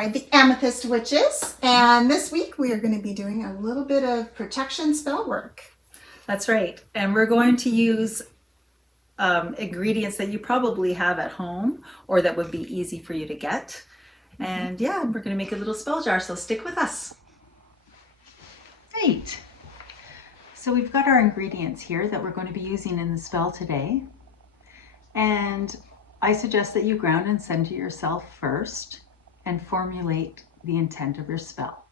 are the Amethyst Witches, and this week we are going to be doing a little bit of protection spell work. That's right, and we're going to use ingredients that you probably have at home or that would be easy for you to get. And yeah, we're going to make a little spell jar, so stick with us. Right, so we've got our ingredients here that we're going to be using in the spell today. And I suggest that you ground and center yourself first and formulate the intent of your spell.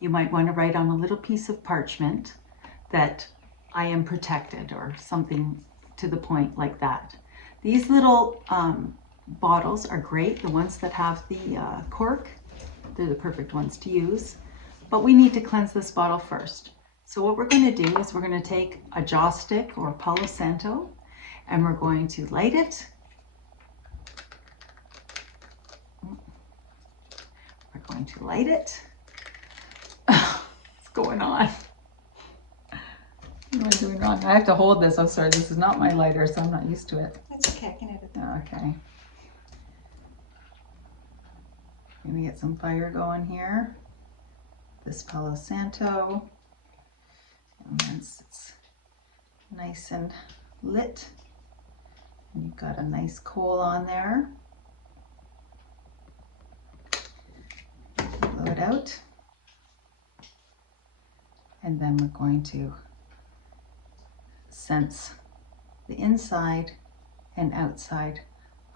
You might want to write on a little piece of parchment that I am protected or something to the point like that. These little bottles are great. The ones that have the cork, they're the perfect ones to use. But we need to cleanse this bottle first. So what we're going to do is we're going to take a joss stick or Palo Santo and we're going to light it. We're going to light it. What's going on? What am I doing wrong? I have to hold this. I'm sorry, this is not my lighter, so I'm not used to it. That's okay, I can edit that. Okay. I'm gonna get some fire going here. This Palo Santo. And once it's nice and lit, and you've got a nice coal on there. Blow it out. And then we're going to sense the inside and outside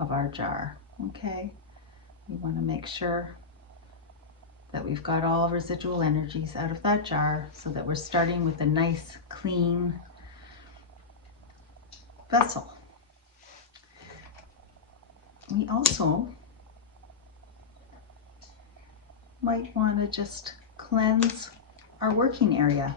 of our jar. Okay, we want to make sure that we've got all residual energies out of that jar so that we're starting with a nice clean vessel. We also might want to just cleanse our working area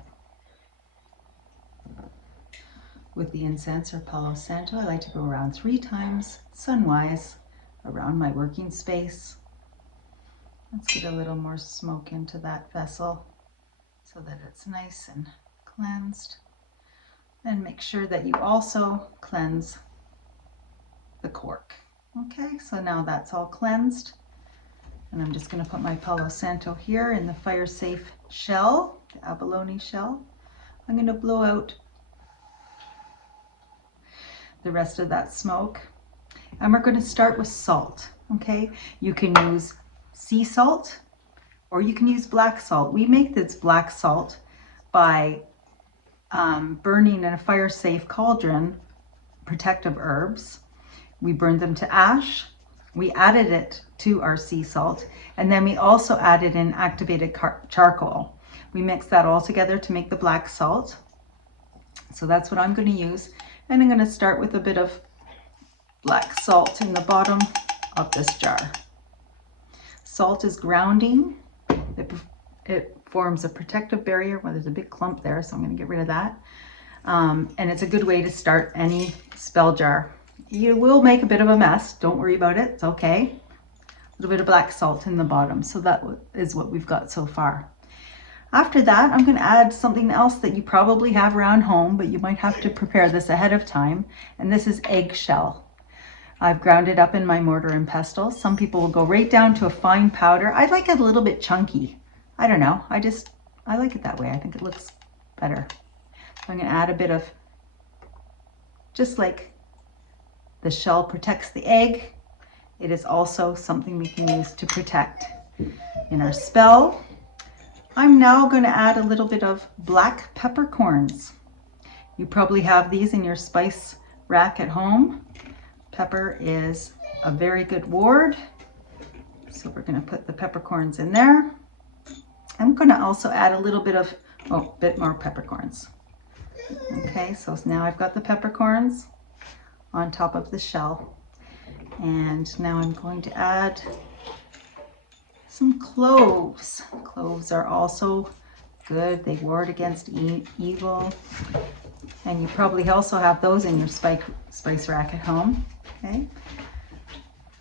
with the incense or Palo Santo. I like to go around 3 times sunwise around my working space. Let's get a little more smoke into that vessel so that it's nice and cleansed. And make sure that you also cleanse the cork. Okay, so now that's all cleansed. And I'm just going to put my Palo Santo here in the fire safe shell, the abalone shell. I'm going to blow out the rest of that smoke. And we're going to start with salt. Okay, you can use sea salt or you can use black salt. We make this black salt by burning in a fire safe cauldron protective herbs. We burned them to ash. We added it to our sea salt, and then we also added in activated charcoal. We mix that all together to make the black salt. So that's what I'm going to use. And I'm going to start with a bit of black salt in the bottom of this jar. Salt is grounding. It forms a protective barrier. Well, there's a big clump there, so I'm going to get rid of that. And it's a good way to start any spell jar. You will make a bit of a mess. Don't worry about it. It's okay. A little bit of black salt in the bottom. So that is what we've got so far. After that, I'm going to add something else that you probably have around home, but you might have to prepare this ahead of time. And this is eggshell. I've ground it up in my mortar and pestle. Some people will go right down to a fine powder. I like it a little bit chunky. I don't know. I like it that way. I think it looks better. So I'm going to add a bit of, just like the shell protects the egg, it is also something we can use to protect in our spell. I'm now going to add a little bit of black peppercorns. You probably have these in your spice rack at home. Pepper is a very good ward. So we're going to put the peppercorns in there. I'm going to also add a little bit of, bit more peppercorns. Okay, so now I've got the peppercorns on top of the shell. And now I'm going to add some cloves. Cloves are also good. They ward against evil. And you probably also have those in your spice rack at home. Okay.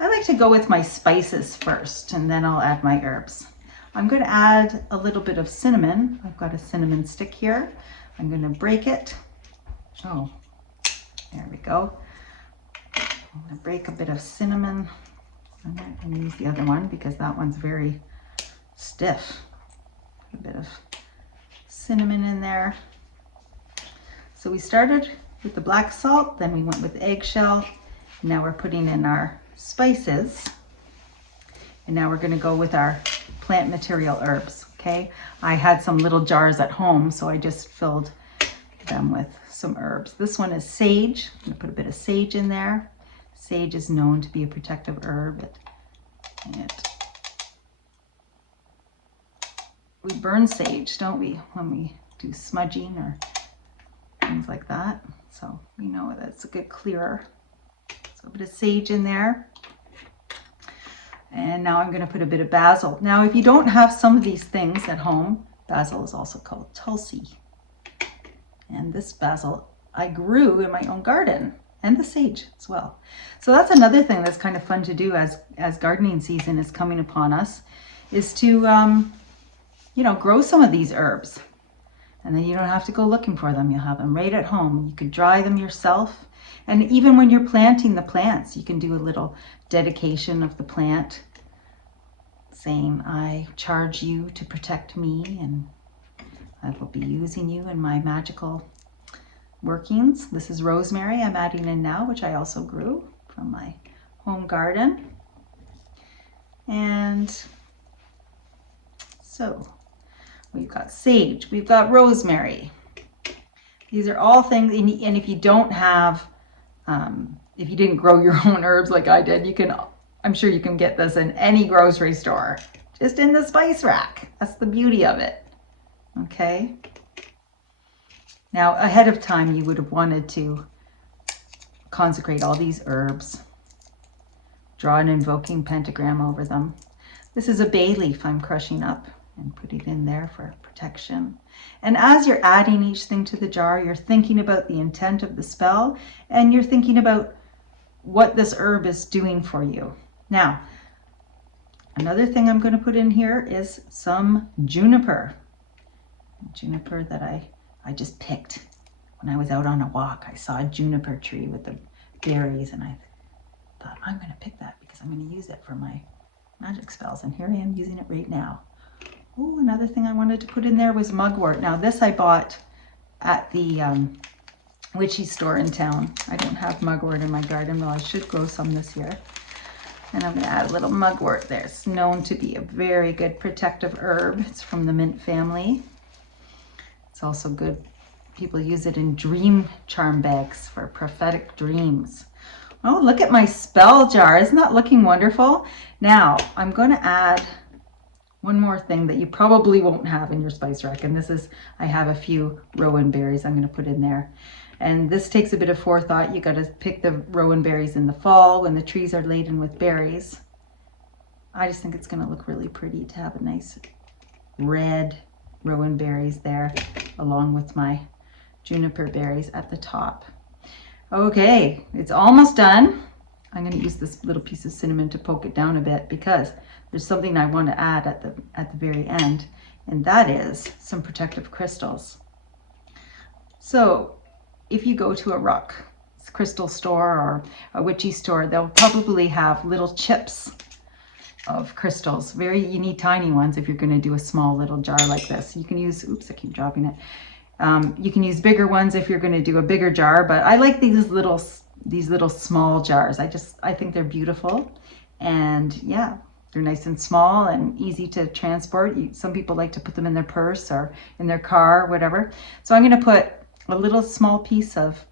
I like to go with my spices first and then I'll add my herbs. I'm going to add a little bit of cinnamon. I've got a cinnamon stick here. I'm going to break it. Oh, there we go. I'm going to break a bit of cinnamon. I'm not going to use the other one because that one's very stiff. A bit of cinnamon in there. So we started with the black salt, then we went with eggshell. Now we're putting in our spices. And now we're going to go with our plant material herbs, okay? I had some little jars at home, so I just filled them with some herbs. This one is sage. I'm going to put a bit of sage in there. Sage is known to be a protective herb. We burn sage, don't we, when we do smudging or things like that. So we know that's a good clearer. So a bit of sage in there. And now I'm going to put a bit of basil. Now, if you don't have some of these things at home, basil is also called tulsi. And this basil I grew in my own garden, and the sage as well. So that's another thing that's kind of fun to do as gardening season is coming upon us, is to, grow some of these herbs. And then you don't have to go looking for them. You'll have them right at home. You could dry them yourself. And even when you're planting the plants, you can do a little dedication of the plant saying, I charge you to protect me, and I will be using you in my magical workings. This is rosemary I'm adding in now, which I also grew from my home garden. And so we've got sage, we've got rosemary. These are all things, and if you don't have, if you didn't grow your own herbs like I did, I'm sure you can get this in any grocery store, just in the spice rack. That's the beauty of it. Okay. Now, ahead of time, you would have wanted to consecrate all these herbs, draw an invoking pentagram over them. This is a bay leaf I'm crushing up and put it in there for protection. And as you're adding each thing to the jar, you're thinking about the intent of the spell, and you're thinking about what this herb is doing for you. Now, another thing I'm going to put in here is some juniper. Juniper that I just picked when I was out on a walk. I saw a juniper tree with the berries, and I thought, I'm going to pick that because I'm going to use it for my magic spells. And here I am using it right now. Oh, another thing I wanted to put in there was mugwort. Now this I bought at the witchy store in town. I don't have mugwort in my garden. Well, I should grow some this year. And I'm going to add a little mugwort there. It's known to be a very good protective herb. It's from the mint family. It's also good. People use it in dream charm bags for prophetic dreams. Oh, look at my spell jar. Isn't that looking wonderful? Now, I'm going to add one more thing that you probably won't have in your spice rack. And this is, I have a few rowan berries I'm going to put in there. And this takes a bit of forethought. You got to pick the rowan berries in the fall when the trees are laden with berries. I just think it's going to look really pretty to have a nice red rowan berries there along with my juniper berries at the top. Okay, it's almost done. I'm going to use this little piece of cinnamon to poke it down a bit because there's something I want to add at the very end, and that is some protective crystals. So if you go to a rock crystal store or a witchy store, they'll probably have little chips of crystals. You need tiny ones if you're going to do a small little jar like this. You can use, oops, I keep dropping it. You can use bigger ones if you're going to do a bigger jar, but I like these little small jars. I think they're beautiful, and yeah, they're nice and small and easy to transport. Some people like to put them in their purse or in their car, whatever. So I'm going to put a little small piece of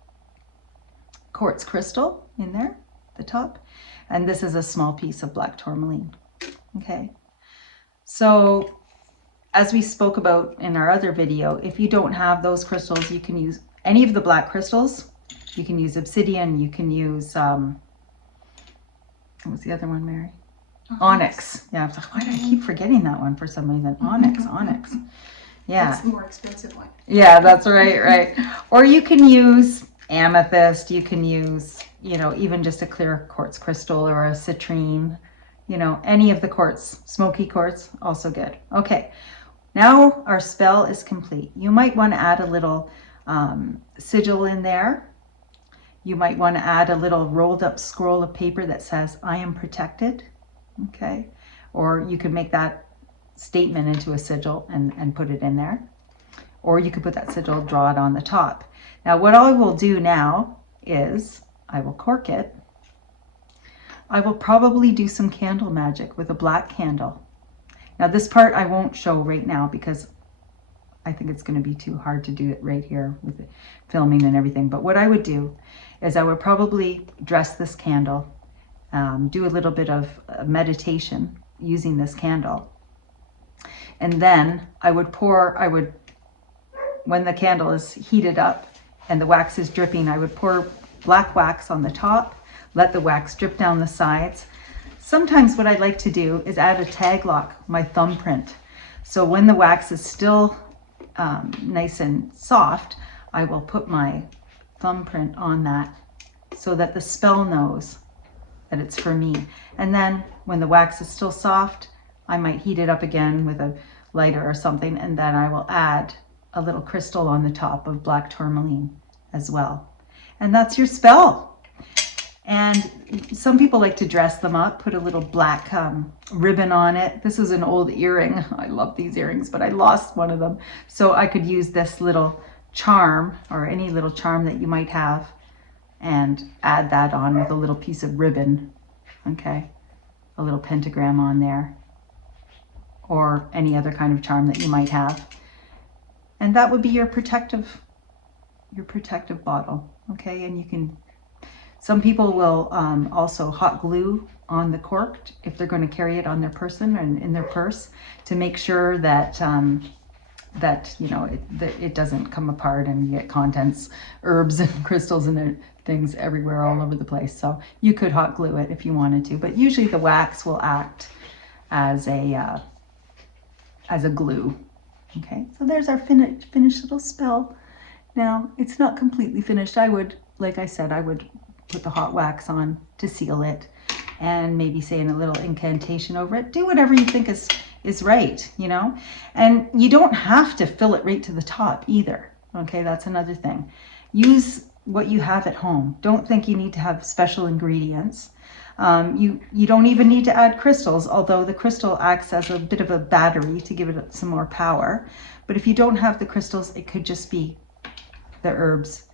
quartz crystal in there at the top, and this is a small piece of black tourmaline. Okay, so as we spoke about in our other video, if you don't have those crystals, you can use any of the black crystals. You can use obsidian, you can use, what was the other one, Mary? Onyx. Yeah, I was like, why do I keep forgetting that one for some reason? Onyx. Yeah. That's the more expensive one. Yeah, that's right. Or you can use amethyst, you can use, even just a clear quartz crystal or a citrine, any of the quartz, smoky quartz, also good. Okay, now our spell is complete. You might want to add a little sigil in there. You might want to add a little rolled up scroll of paper that says, I am protected. Okay, or you can make that statement into a sigil and put it in there. Or you could put that sigil, draw it on the top. Now what I will do now is I will cork it. I will probably do some candle magic with a black candle. Now this part I won't show right now because I think it's going to be too hard to do it right here with the filming and everything. But what I would do is I would probably dress this candle, do a little bit of meditation using this candle. And then I would when the candle is heated up and the wax is dripping, I would pour black wax on the top, let the wax drip down the sides. Sometimes what I like to do is add a tag lock, my thumbprint. So when the wax is still nice and soft, I will put my thumbprint on that so that the spell knows that it's for me. And then when the wax is still soft, I might heat it up again with a lighter or something, and then I will add a little crystal on the top of black tourmaline as well. And that's your spell. And some people like to dress them up, put a little black ribbon on it. This is an old earring. I love these earrings, but I lost one of them. So I could use this little charm or any little charm that you might have and add that on with a little piece of ribbon. Okay, a little pentagram on there or any other kind of charm that you might have. And that would be your protective bottle. Okay, and you can, some people will also hot glue on the cork if they're going to carry it on their person and in their purse to make sure that that it doesn't come apart and you get contents, herbs and crystals and things everywhere all over the place. So you could hot glue it if you wanted to, but usually the wax will act as a glue. Okay, so there's our finished little spell. Now it's not completely finished. I would, like I said, I would put the hot wax on to seal it and maybe saying a little incantation over it. Do whatever you think is right, and you don't have to fill it right to the top either. Okay, that's another thing. Use what you have at home. Don't think you need to have special ingredients. You don't even need to add crystals, although the crystal acts as a bit of a battery to give it some more power. But if you don't have the crystals, it could just be the herbs,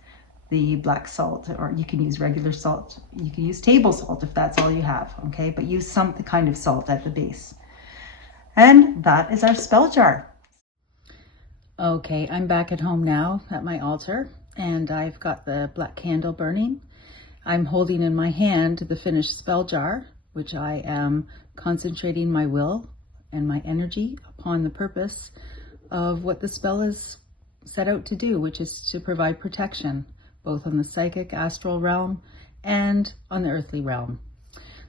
the black salt, or you can use regular salt. You can use table salt if that's all you have, okay? But use some kind of salt at the base. And that is our spell jar. Okay, I'm back at home now at my altar, and I've got the black candle burning. I'm holding in my hand the finished spell jar, which I am concentrating my will and my energy upon the purpose of what the spell is set out to do, which is to provide protection, both on the psychic astral realm and on the earthly realm.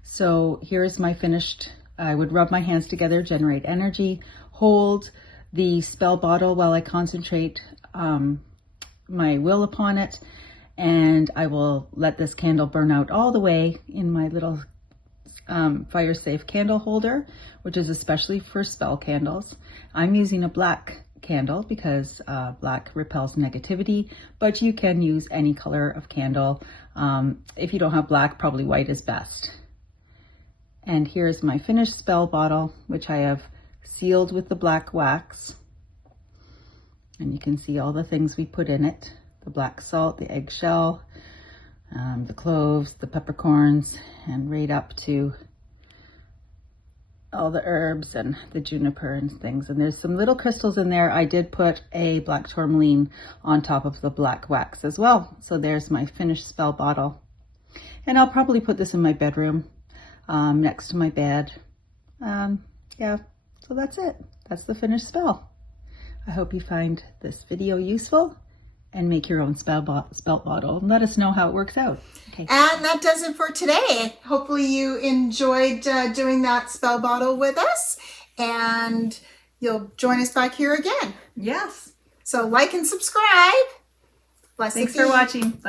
So here is my finished, I would rub my hands together, generate energy, hold the spell bottle while I concentrate my will upon it, and I will let this candle burn out all the way in my little fire safe candle holder, which is especially for spell candles. I'm using a black candle because black repels negativity, but you can use any color of candle. If you don't have black, probably white is best. And here's my finished spell bottle, which I have sealed with the black wax. And you can see all the things we put in it: the black salt, the eggshell, the cloves, the peppercorns, and right up to all the herbs and the juniper and things. And there's some little crystals in there. I did put a black tourmaline on top of the black wax as well. So there's my finished spell bottle. And I'll probably put this in my bedroom next to my bed. Yeah, so that's it. That's the finished spell. I hope you find this video useful and make your own spell bottle and let us know how it works out. Okay. And that does it for today. Hopefully you enjoyed doing that spell bottle with us, and you'll join us back here again. Yes. So like and subscribe. Thanks for watching. Bye.